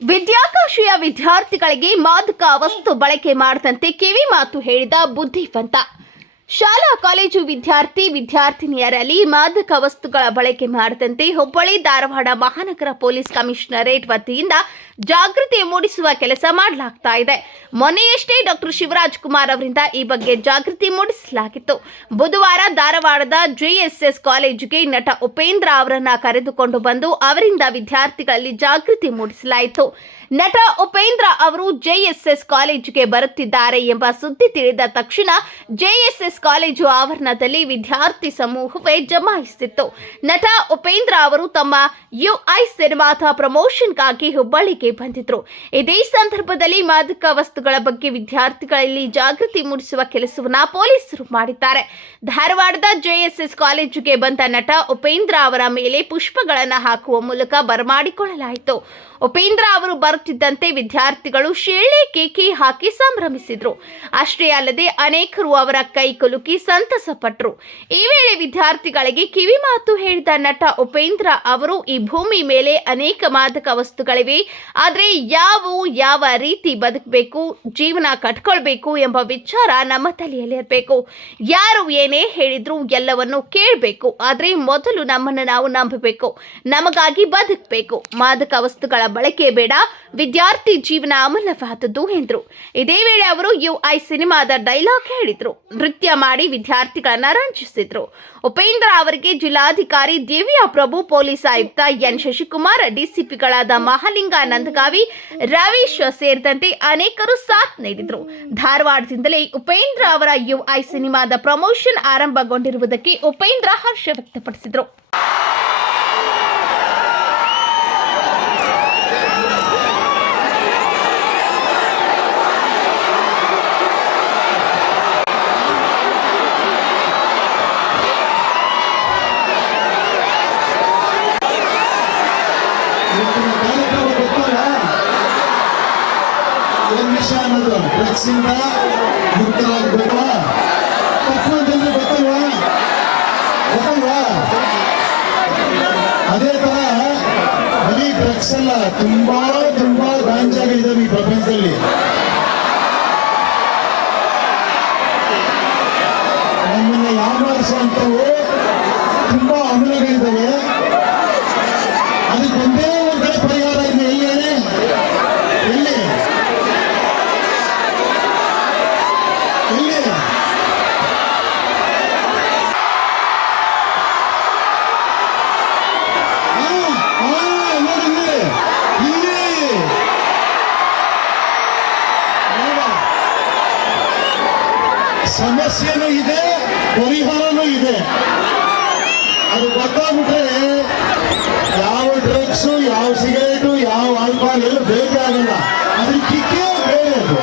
ವಿದ್ಯಾಕಾಶಿಯ ವಿದ್ಯಾರ್ಥಿಗಳಿಗೆ ಮಾದಕ ವಸ್ತು ಬಳಕೆ ಮಾಡದಂತೆ ಕಿವಿ ಮಾತು ಹೇಳಿದ ಬುದ್ಧಿವಂತ. ಶಾಲಾ ಕಾಲೇಜು ವಿದ್ಯಾರ್ಥಿ ವಿದ್ಯಾರ್ಥಿನಿಯರಲ್ಲಿ ಮಾದಕ ವಸ್ತುಗಳ ಬಳಕೆ ಮಾಡದಂತೆ ಹುಬ್ಬಳ್ಳಿ, ಧಾರವಾಡ ಮಹಾನಗರ ಪೊಲೀಸ್ ಕಮಿಷನರೇಟ್ ವತಿಯಿಂದ ಜಾಗೃತಿ ಮೂಡಿಸುವ ಕೆಲಸ ಮಾಡಲಾಗ್ತಾ ಇದೆ. ಮೊನ್ನೆಯಷ್ಟೇ ಡಾಕ್ಟರ್ ಶಿವರಾಜ್ ಕುಮಾರ್ ಅವರಿಂದ ಈ ಬಗ್ಗೆ ಜಾಗೃತಿ ಮೂಡಿಸಲಾಗಿತ್ತು. ಬುಧವಾರ ಧಾರವಾಡದ ಜೆಎಸ್ಎಸ್ ಕಾಲೇಜಿಗೆ ನಟ ಉಪೇಂದ್ರ ಅವರನ್ನ ಕರೆದುಕೊಂಡು ಬಂದು ಅವರಿಂದ ವಿದ್ಯಾರ್ಥಿಗಳಲ್ಲಿ ಜಾಗೃತಿ ಮೂಡಿಸಲಾಯಿತು. ನಟ ಉಪೇಂದ್ರ ಅವರು ಜೆಎಸ್ಎಸ್ ಕಾಲೇಜಿಗೆ ಬರುತ್ತಿದ್ದಾರೆ ಎಂಬ ಸುದ್ದಿ ತಿಳಿದ ತಕ್ಷಣ ಜೆಎಸ್ಎಸ್ ಕಾಲೇಜು ಆವರಣದಲ್ಲಿ ವಿದ್ಯಾರ್ಥಿ ಸಮೂಹವೇ ಜಮಾಯಿಸಿತ್ತು. ನಟ ಉಪೇಂದ್ರ ಅವರು ತಮ್ಮ ಯುಐ ಸಿನಿಮಾದ ಪ್ರಮೋಷನ್ಗಾಗಿ ಹುಬ್ಬಳ್ಳಿಗೆ ಬಂದಿದ್ರು. ಇದೇ ಸಂದರ್ಭದಲ್ಲಿ ಮಾದಕ ವಸ್ತುಗಳ ಬಗ್ಗೆ ವಿದ್ಯಾರ್ಥಿಗಳಲ್ಲಿ ಜಾಗೃತಿ ಮೂಡಿಸುವ ಕೆಲಸವನ್ನ ಪೊಲೀಸರು ಮಾಡಿದ್ದಾರೆ. ಧಾರವಾಡದ ಜೆಎಸ್ಎಸ್ ಕಾಲೇಜಿಗೆ ಬಂದ ನಟ ಉಪೇಂದ್ರ ಅವರ ಮೇಲೆ ಪುಷ್ಪಗಳನ್ನು ಹಾಕುವ ಮೂಲಕ ಬರಮಾಡಿಕೊಳ್ಳಲಾಯಿತು. ಉಪೇಂದ್ರ ಅವರು ಬರುತ್ತಿದ್ದಂತೆ ವಿದ್ಯಾರ್ಥಿಗಳು ಶೇಳೆ ಕೇಕೆ ಹಾಕಿ ಸಂಭ್ರಮಿಸಿದ್ರು. ಅಷ್ಟೇ ಅಲ್ಲದೆ ಅನೇಕರು ಅವರ ಕೈ ಕುಲುಕಿ ಸಂತಸಪಟ್ಟರು ಈ ವೇಳೆ ವಿದ್ಯಾರ್ಥಿಗಳಿಗೆ ಕಿವಿ ಮಾತು ಹೇಳಿದ ನಟ ಉಪೇಂದ್ರ ಅವರು, ಈ ಭೂಮಿ ಮೇಲೆ ಅನೇಕ ಮಾದಕ ವಸ್ತುಗಳಿವೆ. ಆದರೆ ಯಾವ ಯಾವ ರೀತಿ ಬದುಕಬೇಕು, ಜೀವನ ಕಟ್ಕೊಳ್ಬೇಕು ಎಂಬ ವಿಚಾರ ನಮ್ಮ ತಲೆಯಲ್ಲಿರಬೇಕು. ಯಾರು ಏನೇ ಹೇಳಿದ್ರು ಎಲ್ಲವನ್ನು ಕೇಳಬೇಕು. ಆದರೆ ಮೊದಲು ನಮ್ಮನ್ನು ನಾವು ನಂಬಬೇಕು. ನಮಗಾಗಿ ಬದುಕಬೇಕು. ಮಾದಕ ವಸ್ತುಗಳ ಬಳಕೆ ಬೇಡ. ವಿದ್ಯಾರ್ಥಿ ಜೀವನ ಅಮೂಲ್ಯವಾದದ್ದು ಎಂದರು. ಇದೇ ವೇಳೆ ಅವರು ಯುಐ ಸಿನಿಮಾದ ಡೈಲಾಗ್ ಹೇಳಿದರು. ನೃತ್ಯ ಮಾಡಿ ವಿದ್ಯಾರ್ಥಿಗಳನ್ನು ರಂಜಿಸಿದ್ರು. ಉಪೇಂದ್ರ ಅವರಿಗೆ ಜಿಲ್ಲಾಧಿಕಾರಿ ದೇವಿಯ ಪ್ರಭು, ಪೊಲೀಸ್ ಆಯುಕ್ತ ಎನ್ ಶಶಿಕುಮಾರ್, ಡಿಸಿಪಿಗಳಾದ ಮಹಾಲಿಂಗ ನಂದಗಾವಿ ರವೀಶ್ ಸೇರಿದಂತೆ ಅನೇಕರು ಸಾಥ್ ನೀಡಿದರು. ಧಾರವಾಡದಿಂದಲೇ ಉಪೇಂದ್ರ ಅವರ ಯುಐ ಸಿನಿಮಾದ ಪ್ರಮೋಷನ್ ಆರಂಭಗೊಂಡಿರುವುದಕ್ಕೆ ಉಪೇಂದ್ರ ಹರ್ಷ ವ್ಯಕ್ತಪಡಿಸಿದ್ರು. ವಿಷಯ ಅನ್ನೋದು ಡ್ರಗ್ಸ್ ಇಂದ ಮುಕ್ತರಾಗಬೇಕು ತಪ್ಪಂತಂದ್ರೆ ಗೊತ್ತಲ್ವಾ ಗೊತ್ತಲ್ವಾ ಅದೇ ತರ ಬರೀ ಡ್ರಗ್ಸ್ ಅಲ್ಲ ತುಂಬಾ ತುಂಬಾ ಗಾಂಜಾಗಳಿದಾವೆ ಈ ಪ್ರಪಂಚದಲ್ಲಿ ನಮ್ಮನ್ನ ಯಾಮಾರಿಸುವಂತವು ತುಂಬಾ ಅಮಲಗಳಿದ್ದಾವೆ ಅದಕ್ಕೆ ಒಂದೇ ಒಂದು ಕಡೆ ಪರಿಹಾರ ಇದೆ ಎಲ್ಲಿ ಹೇಳಿ ಎಲ್ಲಿ ಎಲ್ಲಿ ಆ, ಆ, ನೋಡಿ ಇಲ್ಲಿ. ಇಲ್ಲಿ. ನೋಡ. ಸಮಸ್ಯೆನೂ ಇದೆ, ಪರಿಹಾರನೂ ಇದೆ. ಅದು ಗೊತ್ತಾಗ್ಬಿಟ್ರೆ ಯಾವ ಡ್ರಗ್ಸು ಯಾವ ಸಿಗರೇಟು ಯಾವ ಆಲ್ಕೋಹಾಲ್ ಎಲ್ಲ ಬೇಕೇ ಆಗಲ್ಲ ಅದ್ರ ಕಿಕ್ಕೇ ಬೇರೆ ಅದು.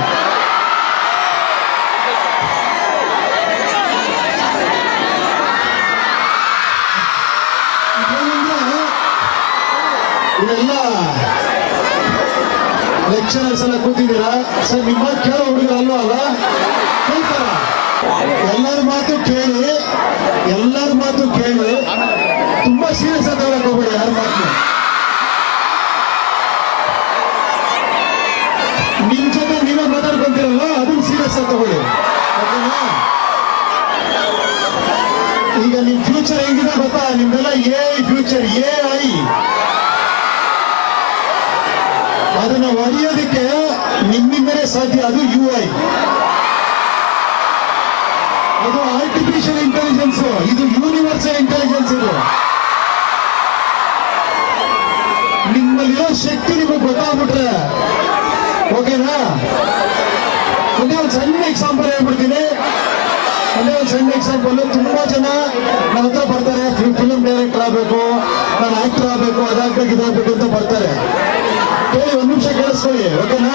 ಇವೆಲ್ಲ ಲೆಕ್ಚರರ್ಸ್ ಎಲ್ಲ ಕೂತಿದ್ದೀರಾ? ಸರ್, ನಿಮ್ಮ ಕೇಳೋ ಹುಡುಗರಲ್ವ ಅಲ್ಲ ಕೇಳ್ತಾರ ಎಲ್ಲರ ಮಾತು ಕೇಳಿ. ಎಲ್ಲರ ಮಾತು ಕೇಳಿ. ತುಂಬಾ ಸೀರಿಯಸ್ ಆಗಿ ಹೋಗ್ಬೇಡಿ, ಯಾರ ಮಾತು? ನಿಮ್ ಜೊತೆ ನೀವೇ ಮಾತಾಡ್ಕೊಂತೀರಲ್ಲ ಅದನ್ನ ಸೀರಿಯಸ್ ಆಗಿ ತಗೊಳ್ಳಿ ಓಕೆನಾ? ಈಗ ನಿಮ್ ಫ್ಯೂಚರ್ ಹೆಂಗಿದೆ ಗೊತ್ತಾ ನಿಮ್ದೆಲ್ಲ ಎ ಫ್ಯೂಚರ್ ಎ ಐ ಅದನ್ನ ಒಡೆಯೋದಕ್ಕೆ ನಿಮ್ಮಿಂದಲೇ ಸಾಧ್ಯ ಅದು ಯು ಐ ಅದು ಆರ್ಟಿಫಿಷಿಯಲ್ ಇಂಟೆಲಿಜೆನ್ಸ್ ಇದು ಯೂನಿವರ್ಸಲ್ ಇಂಟೆಲಿಜೆನ್ಸ್ ಇದು. ನಿಮ್ಮಲ್ಲಿರೋ ಶಕ್ತಿ ನಿಮಗೆ ಗೊತ್ತಾಗ್ಬಿಟ್ರೆ ಓಕೆನಾ ಒಂದೇ ಸಣ್ಣ ಎಕ್ಸಾಂಪಲ್ ಹೇಳ್ಬಿಡ್ತೀನಿ. ಒಂದು ಸಣ್ಣ ಎಕ್ಸಾಂಪಲ್ ತುಂಬಾ ಜನ ನನ್ನ ಹತ್ರ ಬರ್ತಾರೆ. ಫಿಲ್ಮ್ ಡೈರೆಕ್ಟರ್ ಆಗಬೇಕು ನಾನು ಆಕ್ಟರ್ ಆಗಬೇಕು, ಅದಾಗ್ಬೇಕು, ಇದಾಗಬೇಕು ಅಂತ ಬರ್ತಾರೆ. ಕೇಳಿ ಒಂದು ನಿಮಿಷ ಕೇಳಿಸ್ಕೊಳ್ಳಿ ಓಕೆನಾ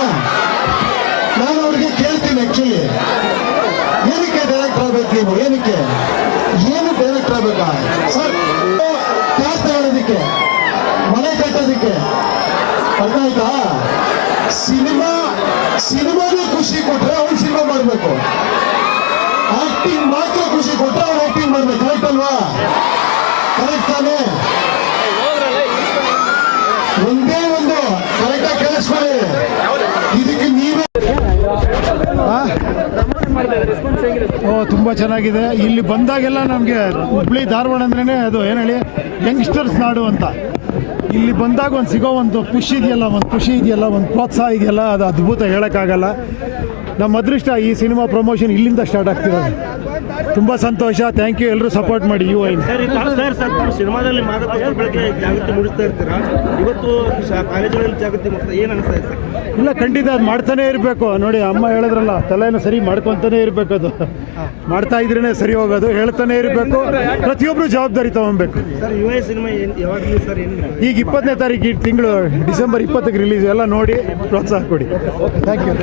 ಒಂದೇ ಒಂದು ಕರೆಕ್ಟಾಗಿ ಕೇಳಿಸ್ಕೊಳ್ಳಿ ಇದಕ್ಕೆ ನೀವೇ ಓ, ತುಂಬ ಚೆನ್ನಾಗಿದೆ. ಇಲ್ಲಿ ಬಂದಾಗೆಲ್ಲ ನಮಗೆ ಹುಬ್ಳಿ ಧಾರವಾಡ ಅಂದ್ರೇನೆ ಅದು, ಏನು ಹೇಳಿ, ಯಂಗ್ಸ್ಟರ್ಸ್ ನಾಡು ಅಂತ. ಇಲ್ಲಿ ಬಂದಾಗ ಒಂದು ಸಿಗೋ ಒಂದು ಖುಷಿ ಇದೆಯಲ್ಲ ಒಂದು ಖುಷಿ ಇದೆಯಲ್ಲ ಒಂದು ಪ್ರೋತ್ಸಾಹ ಇದೆಯಲ್ಲ ಅದು ಅದ್ಭುತ ಹೇಳೋಕ್ಕಾಗಲ್ಲ. ನಮ್ಮ ಅದೃಷ್ಟ ಈ ಸಿನಿಮಾ ಪ್ರಮೋಷನ್ ಇಲ್ಲಿಂದ ಸ್ಟಾರ್ಟ್ ಆಗ್ತಿರೋದು. ತುಂಬ ಸಂತೋಷ ಥ್ಯಾಂಕ್ ಯು ಎಲ್ಲರೂ ಸಪೋರ್ಟ್ ಮಾಡಿ U I sir sir sir ಸಿನಿಮಾದಲ್ಲಿ ಜಾಗೃತಿ ಮೂಡಿಸ್ತಾ ಇರ್ತೀರಾ? ಇವತ್ತು ಕಾಲೇಜುಗಳಲ್ಲಿ ಜಾಗೃತಿ ಏನು ಅನಿಸ್ತಾ ಇದೆ ಇಲ್ಲ ಖಂಡಿತ ಅದು ಮಾಡ್ತಾನೆ ಇರಬೇಕು. ನೋಡಿ ಅಮ್ಮ ಹೇಳಿದ್ರಲ್ಲ ತಲೆಯನ್ನು ಸರಿ ಮಾಡ್ಕೊತಾನೆ ಇರಬೇಕು ಅದು. ಮಾಡ್ತಾ ಇದ್ರೇ ಸರಿ ಹೋಗೋದು ಹೇಳ್ತಾನೆ ಇರಬೇಕು. ಪ್ರತಿಯೊಬ್ಬರು ಜವಾಬ್ದಾರಿ ತಗೊಬೇಕು. ಸರ್ ಯು ಸಿನಿಮಾ ಏನು ಸರ್ ಏನು ಈಗ ಇಪ್ಪತ್ತನೇ ತಾರೀಕು ತಿಂಗಳು ಡಿಸೆಂಬರ್ ಇಪ್ಪತ್ತಕ್ಕೆ ರಿಲೀಸ್ ಎಲ್ಲ ನೋಡಿ ಪ್ರೋತ್ಸಾಹ ಕೊಡಿ. Thank you